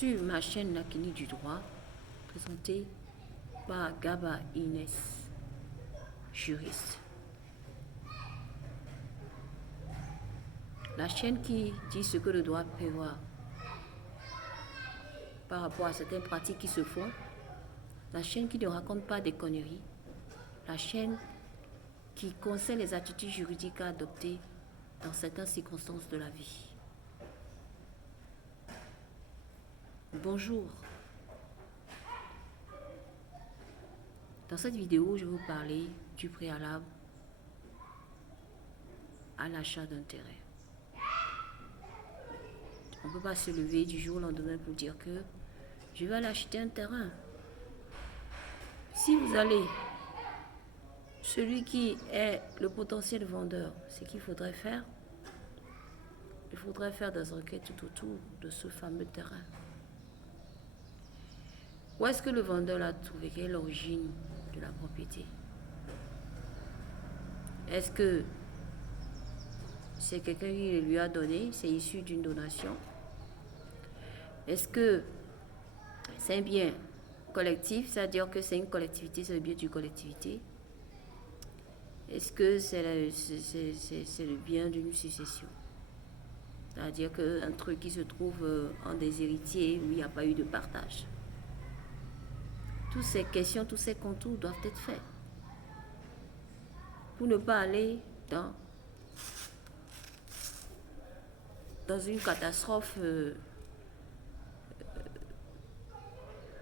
sur ma chaîne La Clinique du Droit, présentée par Gaba Inès, juriste. La chaîne qui dit ce que le droit prévoit par rapport à certaines pratiques qui se font, la chaîne qui ne raconte pas des conneries, la chaîne qui conseille les attitudes juridiques à adopter dans certaines circonstances de la vie. Bonjour. Dans cette vidéo, je vais vous parler du préalable à l'achat d'un terrain. On ne peut pas se lever du jour au lendemain pour dire que je vais aller acheter un terrain. Si vous allez, celui qui est le potentiel vendeur, ce qu'il faudrait faire, il faudrait faire des enquêtes tout autour de ce fameux terrain. Où est-ce que le vendeur l'a trouvé? Quelle est l'origine de la propriété? Est-ce que c'est quelqu'un qui lui a donné? C'est issu d'une donation? Est-ce que c'est un bien collectif? C'est-à-dire que c'est une collectivité, c'est le bien d'une collectivité? Est-ce que c'est le bien d'une succession? C'est-à-dire qu'un truc qui se trouve en des héritiers où il n'y a pas eu de partage. Toutes ces questions, tous ces contours doivent être faits pour ne pas aller dans une catastrophe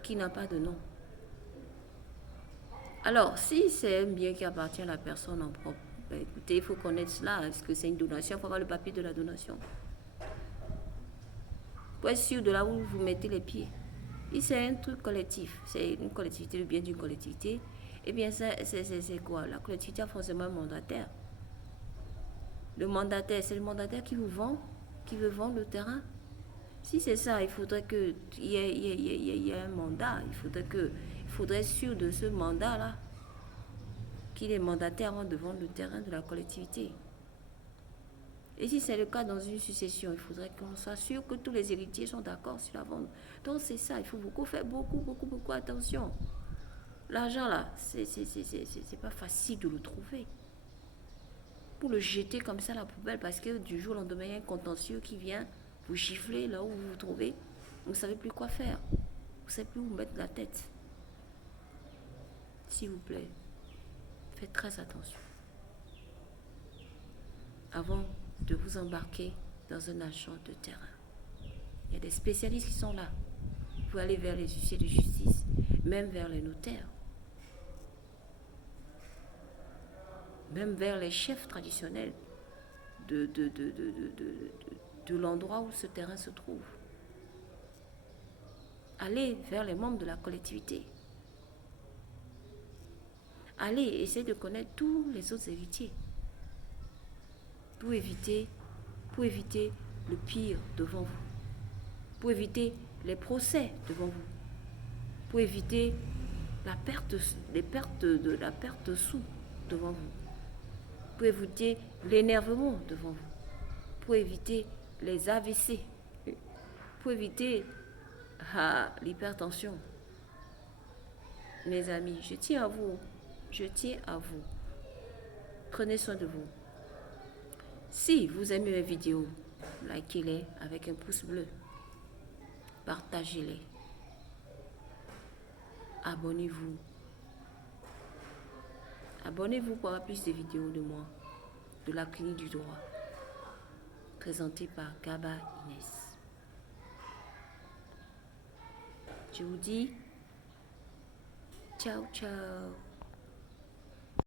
qui n'a pas de nom. Alors, si c'est un bien qui appartient à la personne en propre, ben, écoutez, il faut connaître cela. Est-ce que c'est une donation? Il faut avoir le papier de la donation. Pour être sûr de là où vous mettez les pieds. Si c'est un truc collectif, c'est une collectivité, le bien d'une collectivité, eh bien, c'est quoi? La collectivité a forcément un mandataire. Le mandataire, c'est le mandataire qui vous vend, qui veut vendre le terrain. Si c'est ça, il faudrait qu'il y ait un mandat. Il faudrait être sûr de ce mandat-là, qu'il est mandataire avant de vendre le terrain de la collectivité. Et si c'est le cas dans une succession, il faudrait qu'on soit sûr que tous les héritiers sont d'accord sur la vente. Donc c'est ça, il faut faire beaucoup attention. L'argent là, c'est pas facile de le trouver. Pour le jeter comme ça à la poubelle, parce que du jour au lendemain, il y a un contentieux qui vient vous gifler là où vous vous trouvez. Vous ne savez plus quoi faire. Vous ne savez plus où mettre la tête. S'il vous plaît, faites très attention. Avant de vous embarquer dans un achat de terrain. Il y a des spécialistes qui sont là. Vous pouvez aller vers les huissiers de justice, même vers les notaires, même vers les chefs traditionnels de l'endroit où ce terrain se trouve. Allez vers les membres de la collectivité. Allez essayer de connaître tous les autres héritiers. Pour éviter le pire devant vous, pour éviter les procès devant vous, pour éviter la perte de sous devant vous, pour éviter l'énervement devant vous, pour éviter les AVC, pour éviter l'hypertension. Mes amis, je tiens à vous, prenez soin de vous. Si vous aimez mes vidéos, likez-les avec un pouce bleu. Partagez-les. Abonnez-vous. Abonnez-vous pour avoir plus de vidéos de moi, de la Clinique du Droit, présentée par Gaba Inès. Je vous dis ciao, ciao.